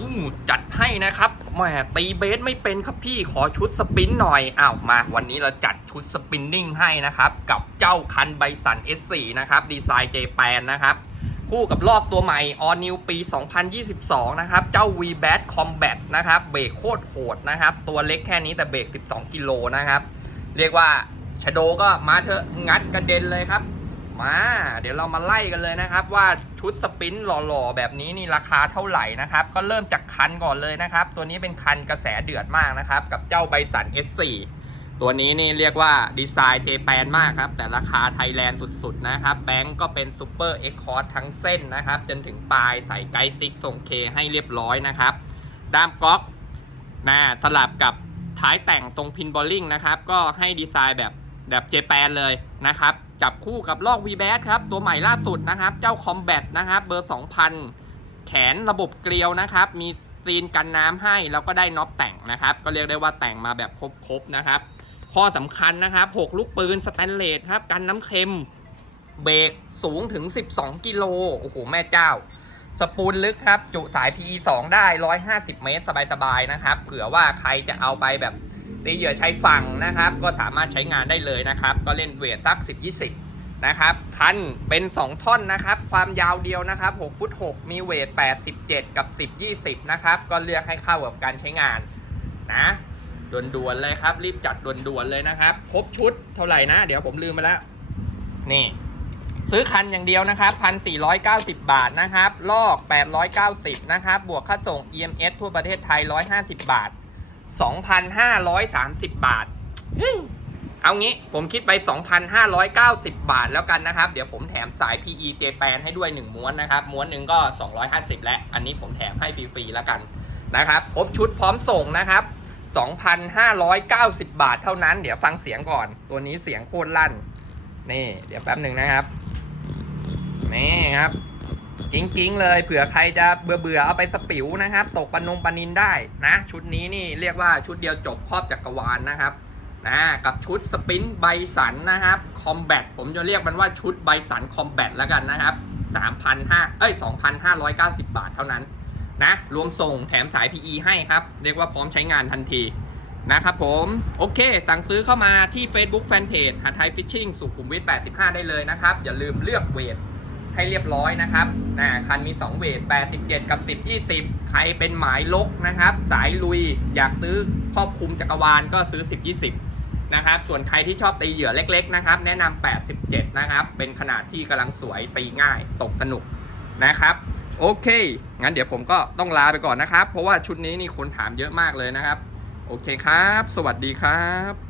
อู้จัดให้นะครับแหมตีเบสไม่เป็นครับพี่ขอชุดสปินหน่อยอ้าวมา วันนี้เราจัดชุดสปินนิ่งให้นะครับ กับเจ้าคันไบสัน S4 นะครับดีไซน์เจแปนนะครับ คู่กับลอกตัวใหม่ All New ปี 2022 นะครับ เจ้า v b a t Combat นะครับเบรกโคตรโหดนะครับ ตัวเล็กแค่นี้แต่เบรก 12 กิโลนะครับ เรียกว่าชโดก็มาเถอะงัดกระเด็นเลยครับ มา เดี๋ยวเรามาไล่กันเลยนะครับ ว่าชุดสปรินต์หล่อๆ แบบนี้นี่ราคาเท่าไหร่นะครับ ก็เริ่มจากคันก่อนเลยนะครับ ตัวนี้เป็นคันกระแสเดือดมากนะครับ กับเจ้าไบสัน S4 ตัวนี้นี่เรียกว่าดีไซน์เจแปนมากครับ แต่ราคาไทยแลนด์สุดๆนะครับ แบงก์ก็เป็นซูเปอร์เอ็กคอร์ทั้งเส้นนะครับ จนถึงปลายใส่ไกด์ติ๊กส่งเคให้เรียบร้อยนะครับ ด้ามก๊อกนะสลับกับท้ายแต่งทรงพินบอลลิงนะครับ ก็ให้ดีไซน์แบบแบบเจแปนเลยนะครับ จับคู่กับลอก v b a t ครับ ตัวใหม่ล่าสุดนะครับ เจ้า Combat นะครับเบอร์ 2000 แขนระบบเกลียวนะครับ มีซีนกันน้ำให้แล้วก็ได้น็อปแต่งนะครับ ก็เรียกได้ว่าแต่งมาแบบครบๆนะครับ ข้อสำคัญนะครับ 6 ลูกปืนสแตนเลสครับกันน้ำเค็มเบรกสูงถึง 12 กิโลโอ้โห แม่เจ้า สปูลลึกครับ จุสาย PE 2 ได้ 150 เมตร สบาย ๆ นะครับ เผื่อว่าใครจะเอาไปแบบ ตีเหยื่อใช้ฝั่งนะครับ ก็สามารถใช้งานได้เลยนะครับ ก็เล่นเวทสัก 10-20 นะครับ คันเป็น 2 ท่อนนะครับ ความยาวเดียวนะครับ6ฟุต6มีเวท87กับ 10-20 นะครับ ก็เลือกให้เข้ากับการใช้งานนะด่วนๆเลยครับ รีบจัดด่วนๆเลยนะครับ ครบชุดเท่าไหร่นะ เดี๋ยวผมลืมไปแล้ว นี่ ซื้อคันอย่างเดียวนะครับ1,490บาทนะครับ ลอก890นะครับ บวกค่าส่ง EMS ทั่วประเทศไทย150บาท 2,530 บาท เอางี้ผมคิดไป 2,590 บาทแล้วกันนะครับ เดี๋ยวผมแถมสาย PE j p a n ให้ด้วย 1 ม้วนนะครับ ม้วนหนึ่งก็ 250 และอันนี้ผมแถมให้ฟรีๆแล้วกันนะครับ ครบชุดพร้อมส่งนะครับ 2,590 บาทเท่านั้น เดี๋ยวฟังเสียงก่อน ตัวนี้เสียงโคตรลั่น นี่ เดี๋ยวแป๊บหนึ่งนะครับ นี่ครับ จริงๆ เลยเผื่อใครจะเบื่อเบื่อๆเอาไปสปิวนะครับ ตกปนงปนินได้นะ ชุดนี้นี่เรียกว่าชุดเดียวจบครอบจักรวาลนะครับนะกับชุดสปรินต์ไบสันนะครับคอมแบทผมจะเรียกมันว่าชุดไบสันคอมแบทแล้วกันนะครับ3,500เอ้ย2,590 บาทเท่านั้นนะรวมส่งแถมสาย PE ให้ครับ เรียกว่าพร้อมใช้งานทันทีนะครับผม โอเค สั่งซื้อเข้ามาที่ Facebook Fanpage หาไทยฟิชชิ่งสุขุมวิท85 ได้เลยนะครับ อย่าลืมเลือกเวท ให้เรียบร้อยนะครับนะคันมี 2 เวท 87 กับ 10 20 ใครเป็นหมายลกนะครับ สายลุยอยากซื้อครอบคลุมจักรวาลก็ซื้อ 10 20 นะครับ ส่วนใครที่ชอบตีเหยื่อเล็กๆนะครับ แนะนำ87 นะครับ เป็นขนาดที่กำลังสวยตีง่ายตกสนุกนะครับ โอเค งั้นเดี๋ยวผมก็ต้องลาไปก่อนนะครับ เพราะว่าชุดนี้นี่คนถามเยอะมากเลยนะครับ โอเคครับ สวัสดีครับ